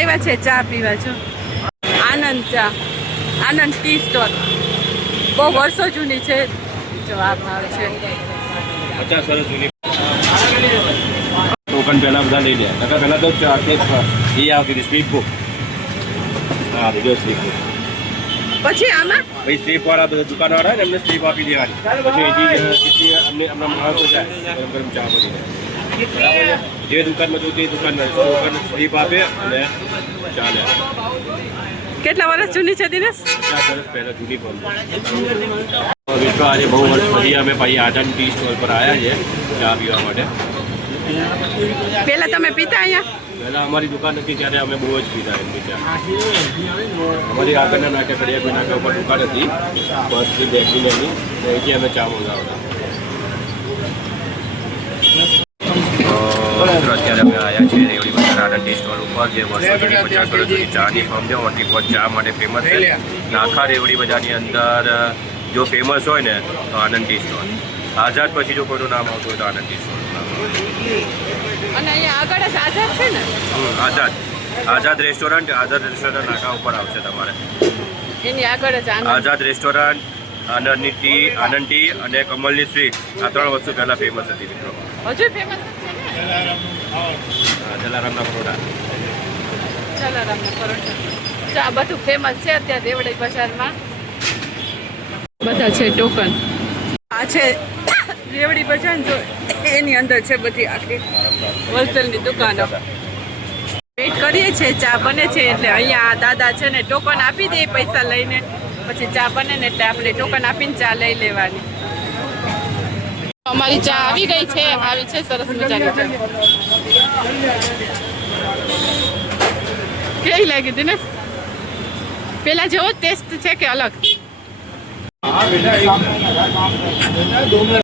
આવ્યા છે ચા પીવા. છો આનંદ ચા, આનંદ ટી સ્ટોલ, બહુ વર્ષો જૂની છે. જો આ ભાવ છે 50 વર્ષ જૂની. ટોકન પહેલા બધા લઈ લે. પહેલા તો એ આવતી હતી સ્લીપ બુક. હા બીજો સ્લીપ બુક. પછી આમાં ભાઈ સ્લીપ વાળા બધા દુકાનવાળા ને એમને સ્લીપ આપી દેવાની. પછી એથી અમને માણસો જાય ગરમ ગરમ ચા બની જાય. જે દુકાનમાં જોતી એ દુકાન સ્લીપ આપે અને ચાલે. કેટલા વર્ષ જૂની છે દિનેશ? 50 વર્ષ પહેલા જૂની પણ. મિત્રો આજે બહુ વર્ષ પછી અમે ભાઈ આઝાદ ટી સ્ટોલ પર આવ્યા છે ચા પીવા માટે. પહેલા તમે પીતા અહીંયા? પહેલાં અમારી દુકાન હતી ત્યારે અમે બહુ જ પીતા એમની ચા. અમારી આગળના નાકે કડિયા નાકા ઉપર દુકાન હતી બસ બેકરીની, અહીંથી અમે ચા મંગાવતા. અત્યારે અમે આવ્યા છીએ રેવડી બજાર આનંદ ટી સ્ટોલ ઉપર, જે વર્ષો જૂની 50 વર્ષ જૂની ચાની ફર્મ છે. ઓનલી ફોર ચા માટે ફેમસ છે. આખા રેવડી બજારની અંદર જો ફેમસ હોય ને તો આનંદ ટી સ્ટોલ. આઝાદ પછી જો કોઈનું નામ આવતું હોય તો આનંદ ટી સ્ટોલ. અને અહીંયા આગળ જ આઝાદ છે ને? આઝાદ રેસ્ટોરન્ટ નાકા ઉપર આવશે તમારે. એની આગળ જ આઝાદ રેસ્ટોરન્ટ, આનંદ ટી અને કમલની સ્વીટ, આ 3 વસ્તુ પહેલાં ફેમસ હતી મિત્રો. હજુ ફેમસ છે ને? જલારામના પરોઠા. જલારામના પરોઠા, ચા બધું ફેમસ છે અત્યારે રેવડી બજારમાં. બધા છે ટોકન. આ છે રેવડી બજાર, જો એની અંદર છે બધી આખી હોલસેલની દુકાનો. વેઇટ કરીએ છીએ, ચા બને છે એટલે અહીંયા દાદા છે ને ટોકન આપી દે પૈસા લઈને, પછી ચા બને ને એટલે આપણે ટોકન આપીને ચા લઈ લેવાની. અમારી ચા આવી ગઈ છે, આવી છે સરસ મજાની ચા. કેવી લાગી દિનેશ? પેલા જેવો ટેસ્ટ છે કે અલગ?